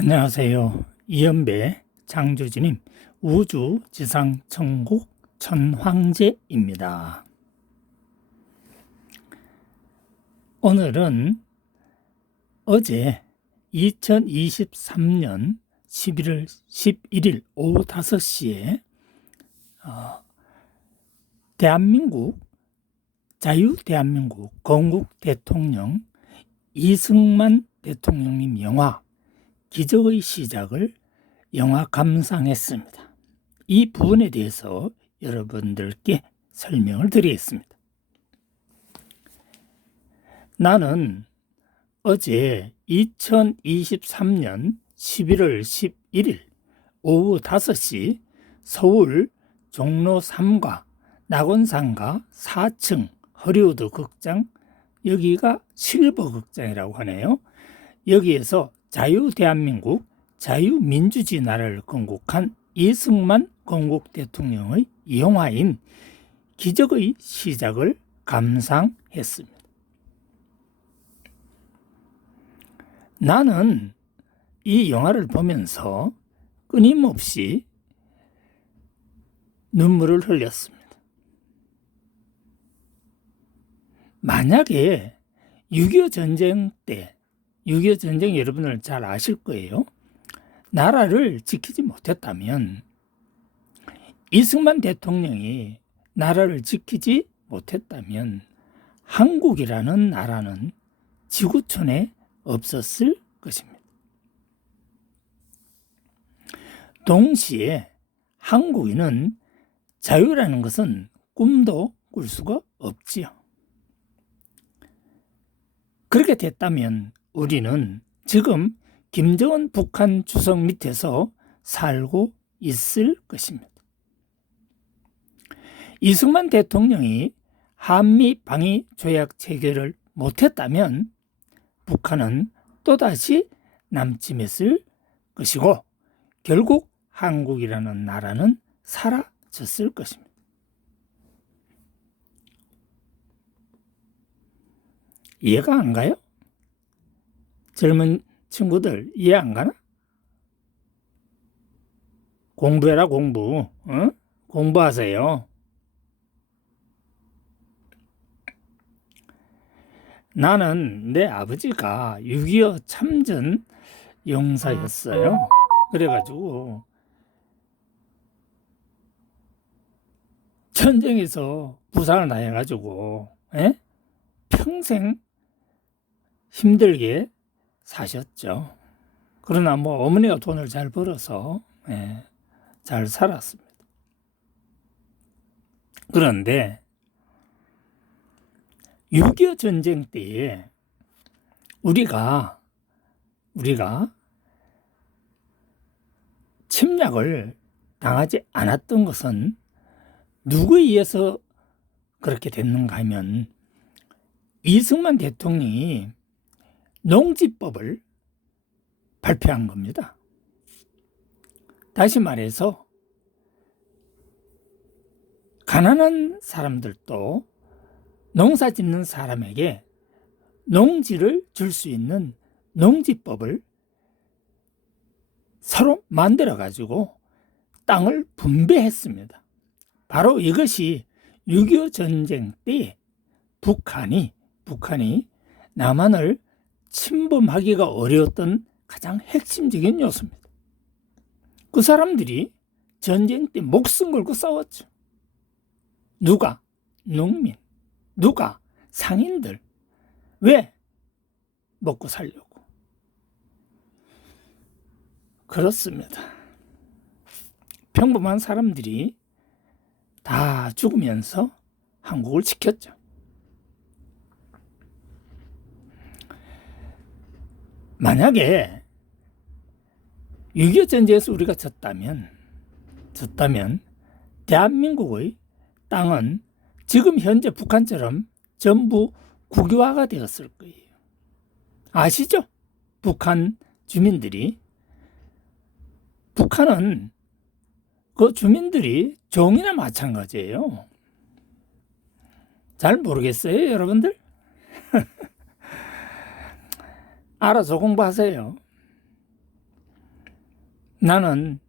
안녕하세요. 이연배 창조주님 우주지상천국 천황제입니다. 오늘은 어제 2023년 11월 11일 오후 5시에 대한민국 자유대한민국 건국 대통령 이승만 대통령님 영화 기적의 시작을 영화 감상했습니다. 이 부분에 대해서 여러분들께 설명을 드리겠습니다. 나는 어제 2023년 11월 11일 오후 5시 서울 종로 3가 낙원상가 4층 허리우드 극장, 여기가 실버 극장이라고 하네요. 여기에서 자유대한민국 자유민주주의 나라를 건국한 이승만 건국 대통령의 영화인 기적의 시작을 감상했습니다. 나는 이 영화를 보면서 끊임없이 눈물을 흘렸습니다. 만약에 6.25 전쟁 때 6.25 전쟁 여러분들 잘 아실 거예요. 나라를 지키지 못했다면, 이승만 대통령이 나라를 지키지 못했다면 한국이라는 나라는 지구촌에 없었을 것입니다. 동시에 한국인은 자유라는 것은 꿈도 꿀 수가 없지요. 그렇게 됐다면 우리는 지금 김정은 북한 주석 밑에서 살고 있을 것입니다. 이승만 대통령이 한미 방위 조약 체결을 못했다면 북한은 또다시 남침했을 것이고 결국 한국이라는 나라는 사라졌을 것입니다. 이해가 안 가요? 젊은 친구들 이해 안 가나? 공부해라 공부. 공부하세요. 나는 내 아버지가 6.25 참전 용사였어요. 그래가지고 전쟁에서 부상을 당해가지고 평생 힘들게 사셨죠. 그러나 어머니가 돈을 잘 벌어서 잘 살았습니다. 그런데 6.25 전쟁 때에 우리가 침략을 당하지 않았던 것은 누구에 의해서 그렇게 됐는가 하면 이승만 대통령이 농지법을 발표한 겁니다. 다시 말해서 가난한 사람들도 농사 짓는 사람에게 농지를 줄 수 있는 농지법을 서로 만들어 가지고 땅을 분배했습니다. 바로 이것이 6.25 전쟁 때 북한이 남한을 침범하기가 어려웠던 가장 핵심적인 요소입니다. 그 사람들이 전쟁 때 목숨 걸고 싸웠죠. 누가? 농민. 누가? 상인들. 왜? 먹고 살려고. 그렇습니다. 평범한 사람들이 다 죽으면서 한국을 지켰죠. 만약에 6.25 전쟁에서 우리가 졌다면 대한민국의 땅은 지금 현재 북한처럼 전부 국유화가 되었을 거예요. 아시죠? 북한 주민들이. 북한은 그 주민들이 종이나 마찬가지예요. 잘 모르겠어요, 여러분들? 알아서 공부하세요. 나는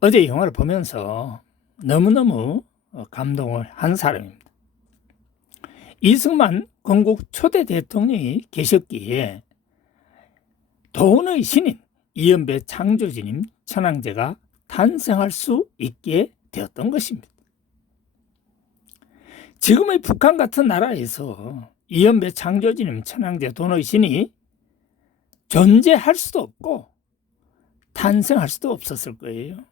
어제 영화를 보면서 너무너무 감동을 한 사람입니다. 이승만 건국 초대 대통령이 계셨기에 돈의 신인 이연배 창조주님 천황제가 탄생할 수 있게 되었던 것입니다. 지금의 북한 같은 나라에서 이연배 창조주님 천황제 돈의 신이 존재할 수도 없고 탄생할 수도 없었을 거예요.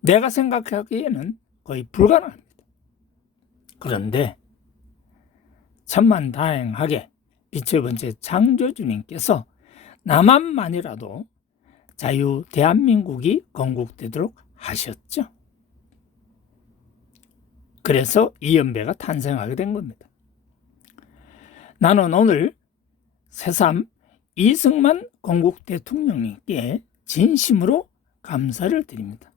내가 생각하기에는 거의 불가능합니다. 그런데 천만다행하게 빛의 번째 창조주님께서 남한만이라도 자유 대한민국이 건국되도록 하셨죠. 그래서 이연배가 탄생하게 된 겁니다. 나는 오늘 새삼 이승만 건국 대통령님께 진심으로 감사를 드립니다.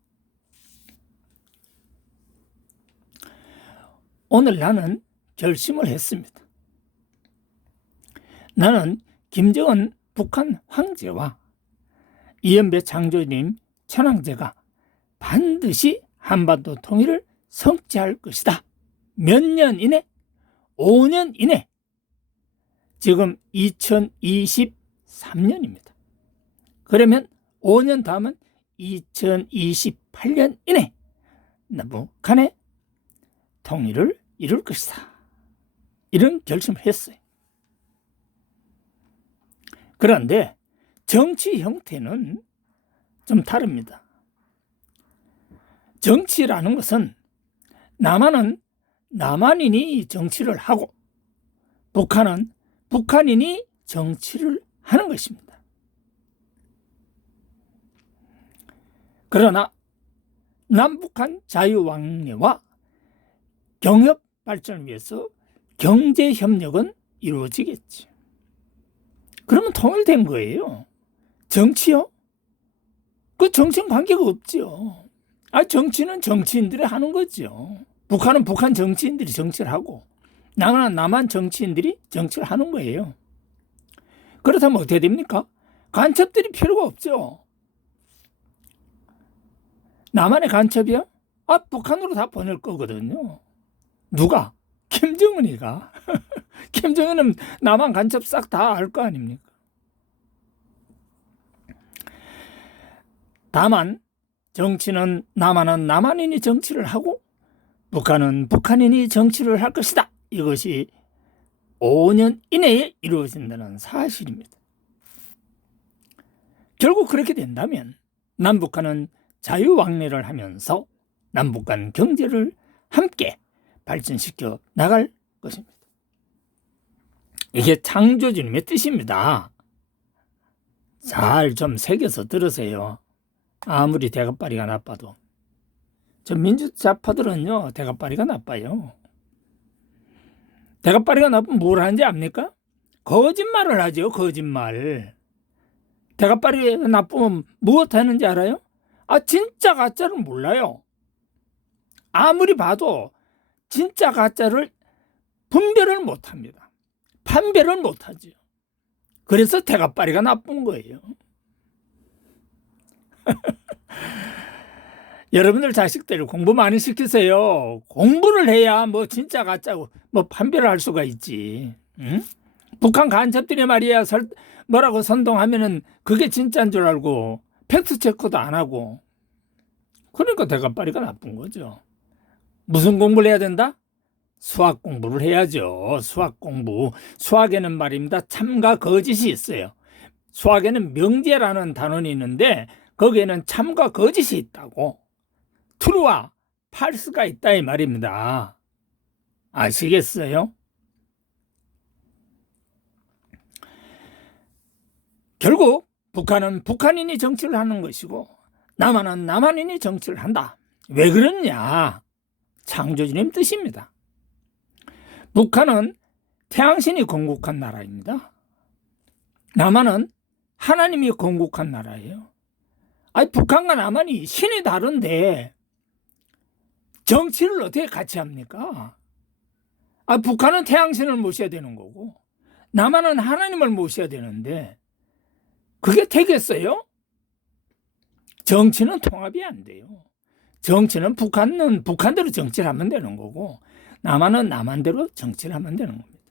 오늘 나는 결심을 했습니다. 나는 김정은 북한 황제와 이연배 창조주님 천황제가 반드시 한반도 통일을 성취할 것이다. 몇 년 이내? 5년 이내. 지금 2023년입니다. 그러면 5년 다음은 2028년 이내 북한의 통일을 이룰 것이다. 이런 결심을 했어요. 그런데 정치 형태는 좀 다릅니다. 정치라는 것은 남한은 남한인이 정치를 하고 북한은 북한인이 정치를 하는 것입니다. 그러나 남북한 자유왕래와 경협 발전을 위해서 경제협력은 이루어지겠지. 그러면 통일된 거예요. 정치요? 그 정치는 관계가 없죠. 정치는 정치인들이 하는 거죠. 북한은 북한 정치인들이 정치를 하고 남한은 남한 정치인들이 정치를 하는 거예요. 그렇다면 어떻게 됩니까? 간첩들이 필요가 없죠. 남한의 간첩이요? 북한으로 다 보낼 거거든요. 누가? 김정은이가. 김정은은 남한 간첩 싹 다 알 거 아닙니까? 다만 정치는 남한은 남한인이 정치를 하고 북한은 북한인이 정치를 할 것이다. 이것이 5년 이내에 이루어진다는 사실입니다. 결국 그렇게 된다면 남북한은 자유왕래를 하면서 남북 간 경제를 함께 발전시켜 나갈 것입니다. 이게 창조주님의 뜻입니다. 잘 좀 새겨서 들으세요. 아무리 대가빠리가 나빠도. 저 민주좌파들은요, 대가빠리가 나빠요. 대가빠리가 나쁘면 뭘 하는지 압니까? 거짓말을 하죠, 거짓말. 대가빠리가 나쁘면 무엇 하는지 알아요? 진짜 가짜를 몰라요. 아무리 봐도 진짜 가짜를 분별을 못합니다. 판별을 못하죠. 그래서 대가빠리가 나쁜 거예요. 여러분들 자식들 공부 많이 시키세요. 공부를 해야 진짜 가짜고 판별을 할 수가 있지. 응? 북한 간첩들이 말이야 뭐라고 선동하면은 그게 진짜인 줄 알고 팩트 체크도 안 하고. 그러니까 대가빠리가 나쁜 거죠. 무슨 공부를 해야 된다? 수학 공부를 해야죠. 수학 공부. 수학에는 말입니다. 참과 거짓이 있어요. 수학에는 명제라는 단원이 있는데 거기에는 참과 거짓이 있다고. true와 false가 있다 이 말입니다. 아시겠어요? 결국 북한은 북한인이 정치를 하는 것이고 남한은 남한인이 정치를 한다. 왜 그러냐? 창조주님 뜻입니다. 북한은 태양신이 건국한 나라입니다. 남한은 하나님이 건국한 나라예요. 북한과 남한이 신이 다른데 정치를 어떻게 같이 합니까? 북한은 태양신을 모셔야 되는 거고 남한은 하나님을 모셔야 되는데 그게 되겠어요? 정치는 통합이 안 돼요. 정치는 북한은 북한대로 정치를 하면 되는 거고 남한은 남한대로 정치를 하면 되는 겁니다.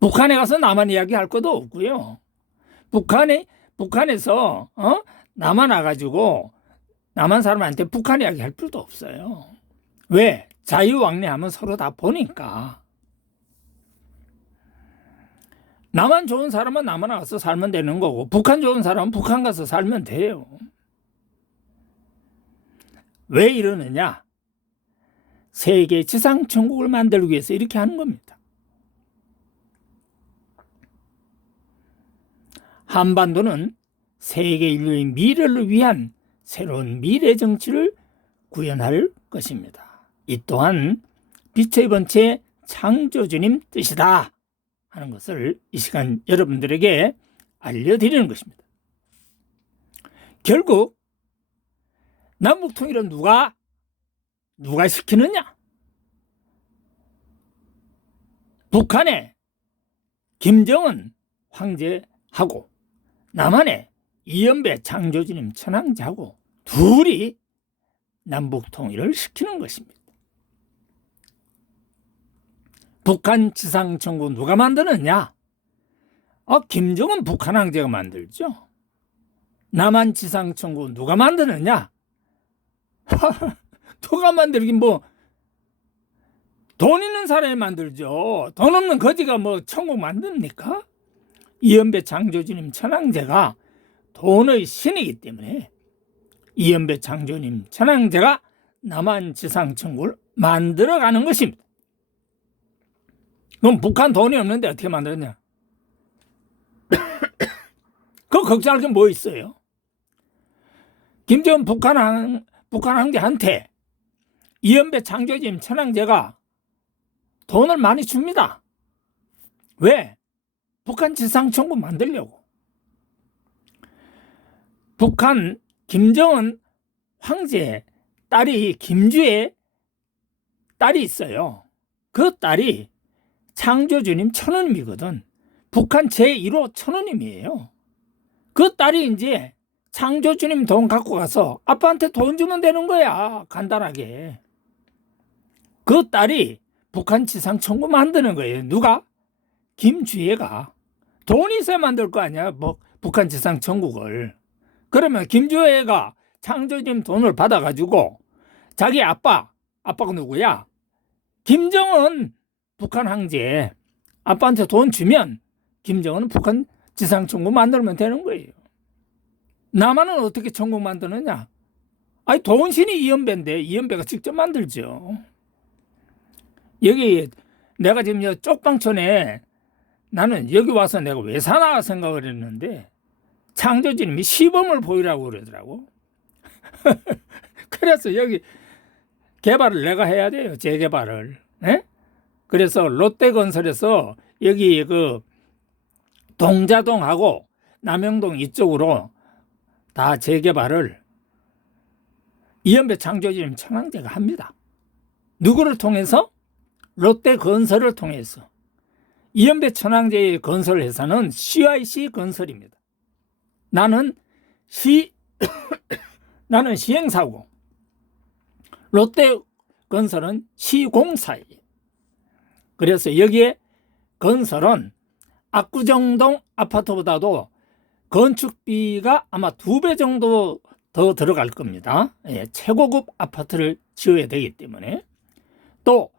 북한에 가서 남한 이야기할 것도 없고요. 북한에서 남한 와가지고 남한 사람한테 북한 이야기할 필요도 없어요. 왜? 자유왕래하면 서로 다 보니까. 남한 좋은 사람은 남한 와서 살면 되는 거고 북한 좋은 사람은 북한 가서 살면 돼요. 왜 이러느냐? 세계 지상천국을 만들기 위해서 이렇게 하는 겁니다. 한반도는 세계 인류의 미래를 위한 새로운 미래 정치를 구현할 것입니다. 이 또한 빛의 번째 창조주님 뜻이다 하는 것을 이 시간 여러분들에게 알려드리는 것입니다. 결국 남북통일은 누가 시키느냐? 북한의 김정은 황제하고 남한의 이연배 창조주님 천황제하고 둘이 남북통일을 시키는 것입니다. 북한 지상천국 누가 만드느냐? 김정은 북한 황제가 만들죠. 남한 지상천국 누가 만드느냐? 누가 만들긴 돈 있는 사람이 만들죠. 돈 없는 거지가 천국 만듭니까? 이연배 창조주님 천황제가 돈의 신이기 때문에 이연배 창조주님 천황제가 남한 지상천국을 만들어가는 것입니다. 그럼 북한 돈이 없는데 어떻게 만들었냐? 그거 걱정할 게 뭐 있어요? 김정은 북한 황제한테 이연배 창조주님 천황제가 돈을 많이 줍니다. 왜? 북한 지상천국 만들려고. 북한 김정은 황제 딸이 김주의 딸이 있어요. 그 딸이 창조주님 천원님이거든. 북한 제1호 천원님이에요. 그 딸이 이제 창조주님 돈 갖고 가서 아빠한테 돈 주면 되는 거야. 간단하게. 그 딸이 북한 지상천국 만드는 거예요. 누가? 김주혜가. 돈이 있어야 만들 거 아니야. 북한 지상천국을. 그러면 김주혜가 창조주님 돈을 받아가지고 자기 아빠가 누구야? 김정은 북한 황제 아빠한테 돈 주면 김정은은 북한 지상천국 만들면 되는 거예요. 남한은 어떻게 천국 만드느냐? 돈신이 이연배인데 이연배가 직접 만들죠. 여기 내가 지금 쪽방촌에 나는 여기 와서 내가 왜 사나 생각을 했는데 창조주님이 시범을 보이라고 그러더라고. 그래서 여기 개발을 내가 해야 돼요. 재개발을. 네? 그래서 롯데건설에서 여기 동자동하고 남영동 이쪽으로 다 재개발을 이연배 창조주님 천황제가 합니다. 누구를 통해서? 롯데건설을 통해서. 이연배 천황제의 건설회사는 CIC 건설입니다. 나는 시행사고 롯데건설은 시공사예요. 그래서 여기에 건설은 압구정동 아파트보다도 건축비가 아마 2배 정도 더 들어갈 겁니다. 최고급 아파트를 지어야 되기 때문에. 또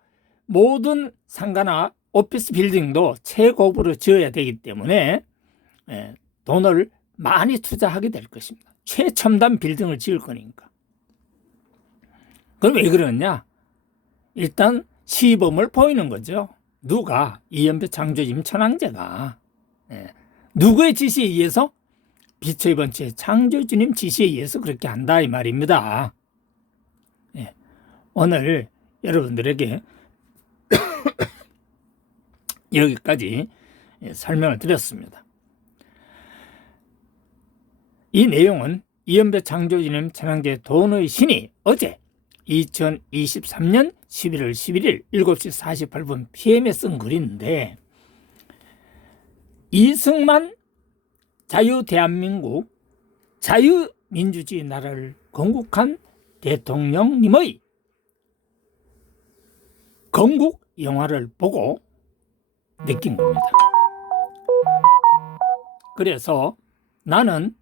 모든 상가나 오피스 빌딩도 최고급으로 지어야 되기 때문에 돈을 많이 투자하게 될 것입니다. 최첨단 빌딩을 지을 거니까. 그럼 왜 그러냐? 일단 시범을 보이는 거죠. 누가? 이연배 창조주님 천황제가. 누구의 지시에 의해서? 빛의 번째 창조주님 지시에 의해서 그렇게 한다 이 말입니다. 오늘 여러분들에게 여기까지 설명을 드렸습니다. 이 내용은 이연배 창조주님 천황제 돈의 신이 어제 2023년 11월 11일 7시 48분 PM에 쓴 글인데 이승만 자유 대한민국 자유민주주의 나라를 건국한 대통령님의 건국 영화를 보고 느낀 겁니다. 그래서 나는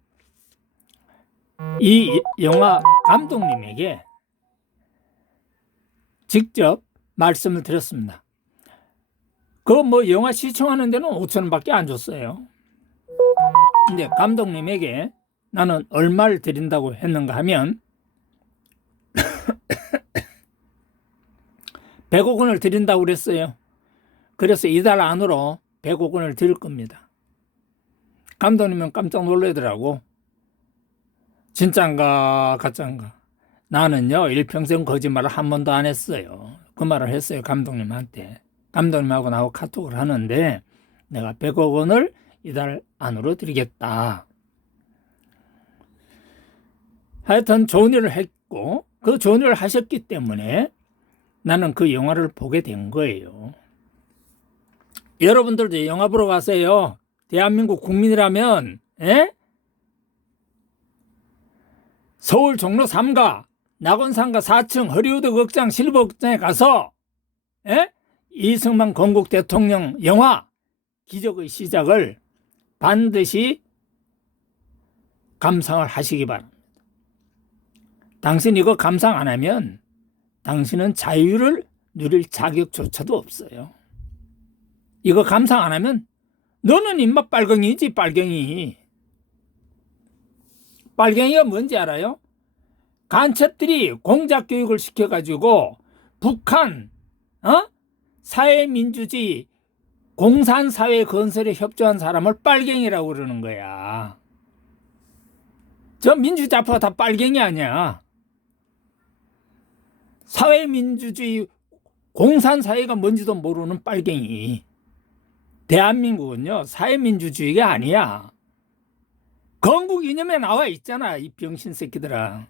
이 영화 감독님에게 직접 말씀을 드렸습니다. 그 영화 시청하는 데는 5,000원밖에 안 줬어요. 근데 감독님에게 나는 얼마를 드린다고 했는가 하면 100억 원을 드린다고 그랬어요. 그래서 이달 안으로 100억 원을 드릴 겁니다. 감독님은 깜짝 놀라더라고. 진짠가 가짠가. 나는요 일평생 거짓말을 한 번도 안 했어요. 그 말을 했어요 감독님한테. 감독님하고 나하고 카톡을 하는데 내가 100억 원을 이달 안으로 드리겠다. 하여튼 좋은 일을 했고 그 좋은 일을 하셨기 때문에 나는 그 영화를 보게 된 거예요. 여러분들도 영화 보러 가세요. 대한민국 국민이라면 서울 종로 3가 낙원상가 4층 허리우드 극장 실버 극장에 가서 이승만 건국 대통령 영화 기적의 시작을 반드시 감상을 하시기 바랍니다. 당신 이거 감상 안 하면 당신은 자유를 누릴 자격조차도 없어요. 이거 감상 안 하면 너는 임마 빨갱이지 빨갱이. 빨갱이가 뭔지 알아요? 간첩들이 공작교육을 시켜가지고 북한 사회민주주의 공산사회 건설에 협조한 사람을 빨갱이라고 그러는 거야. 저 민주자파가 다 빨갱이 아니야. 사회민주주의 공산사회가 뭔지도 모르는 빨갱이. 대한민국은요 사회민주주의가 아니야. 건국 이념에 나와 있잖아 이 병신 새끼들아.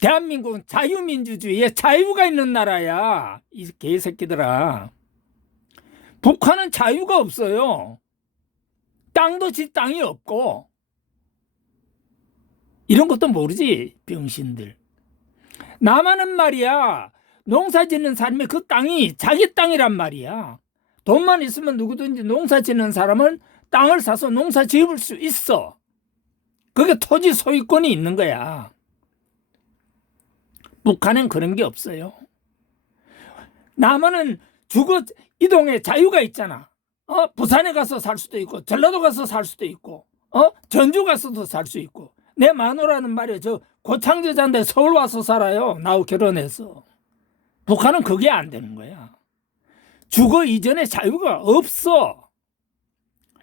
대한민국은 자유민주주의에 자유가 있는 나라야 이 개새끼들아. 북한은 자유가 없어요. 땅도 지 땅이 없고. 이런 것도 모르지 병신들. 남한은 말이야 농사 짓는 사람이 그 땅이 자기 땅이란 말이야. 돈만 있으면 누구든지 농사 짓는 사람은 땅을 사서 농사 지을 수 있어. 그게 토지 소유권이 있는 거야. 북한은 그런 게 없어요. 남한은 주거 이동의 자유가 있잖아. 부산에 가서 살 수도 있고 전라도 가서 살 수도 있고 전주 가서도 살 수 있고. 내 마누라는 말이야 저 고창제자인데 서울 와서 살아요. 나하고 결혼해서. 북한은 그게 안 되는 거야. 주거 이전의 자유가 없어.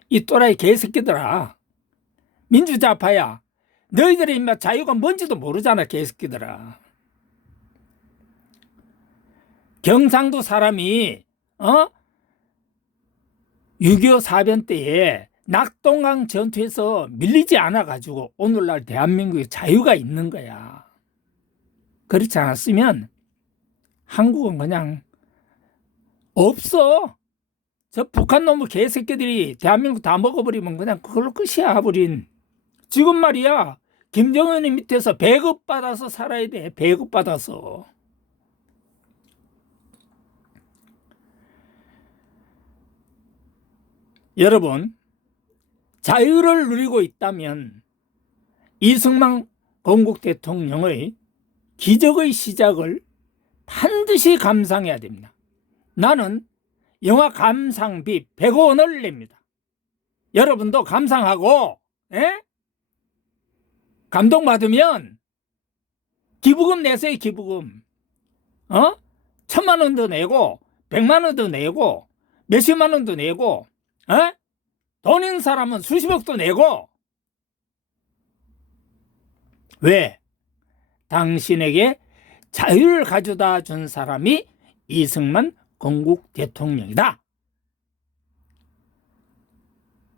이 또라이 개새끼들아. 민주자파야. 너희들의 인마 자유가 뭔지도 모르잖아 개새끼들아. 경상도 사람이 6.25 사변 때에 낙동강 전투에서 밀리지 않아가지고 오늘날 대한민국에 자유가 있는 거야. 그렇지 않았으면 한국은 그냥 없어. 저 북한 놈의 개새끼들이 대한민국 다 먹어버리면 그냥 그걸로 끝이야 버린. 지금 말이야 김정은이 밑에서 배급받아서 살아야 돼. 배급받아서. 여러분 자유를 누리고 있다면 이승만 건국 대통령의 기적의 시작을 반드시 감상해야 됩니다. 나는 영화 감상비 100억 원을 냅니다. 여러분도 감상하고 감동받으면 기부금 내세요. 기부금 1,000만 원도 내고 100만 원도 내고 몇십만 원도 내고 돈 있는 사람은 수십억도 내고. 왜? 당신에게 자유를 가져다 준 사람이 이승만 건국 대통령이다.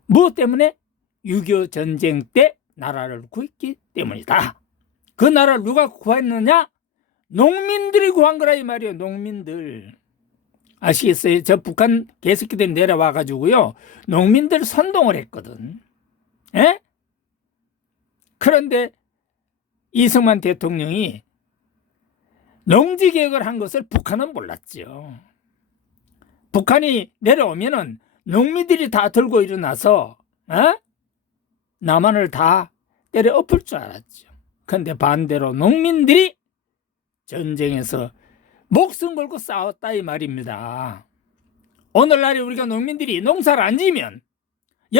무엇 때문에? 6.25 전쟁 때 나라를 구했기 때문이다. 그 나라를 누가 구했느냐? 농민들이 구한 거라 이 말이에요. 농민들. 아시겠어요? 저 북한 개새끼들이 내려와가지고요 농민들 선동을 했거든. 에? 그런데 이승만 대통령이 농지개혁을 한 것을 북한은 몰랐죠. 북한이 내려오면은 농민들이 다 들고 일어나서 남한을 다 때려 엎을 줄 알았죠. 그런데 반대로 농민들이 전쟁에서 목숨 걸고 싸웠다 이 말입니다. 오늘날에 우리가 농민들이 농사를 안 지면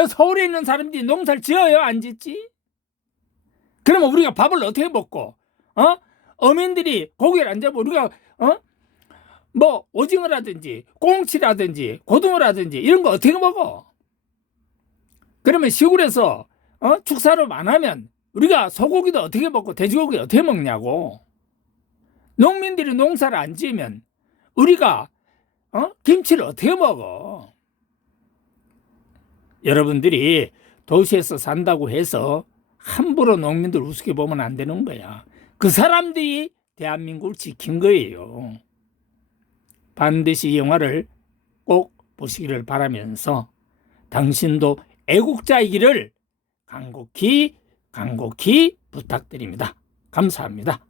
서울에 있는 사람들이 농사를 지어요? 안 짓지? 그러면 우리가 밥을 어떻게 먹고 어민들이 고기를 안 잡고 우리가 뭐 오징어라든지 꽁치라든지 고등어라든지 이런 거 어떻게 먹어? 그러면 시골에서 축사로 안 하면 우리가 소고기도 어떻게 먹고 돼지고기 어떻게 먹냐고. 농민들이 농사를 안 지으면 우리가 김치를 어떻게 먹어? 여러분들이 도시에서 산다고 해서 함부로 농민들 우습게 보면 안 되는 거야. 그 사람들이 대한민국을 지킨 거예요. 반드시 이 영화를 꼭 보시기를 바라면서 당신도 애국자이기를 간곡히 부탁드립니다. 감사합니다.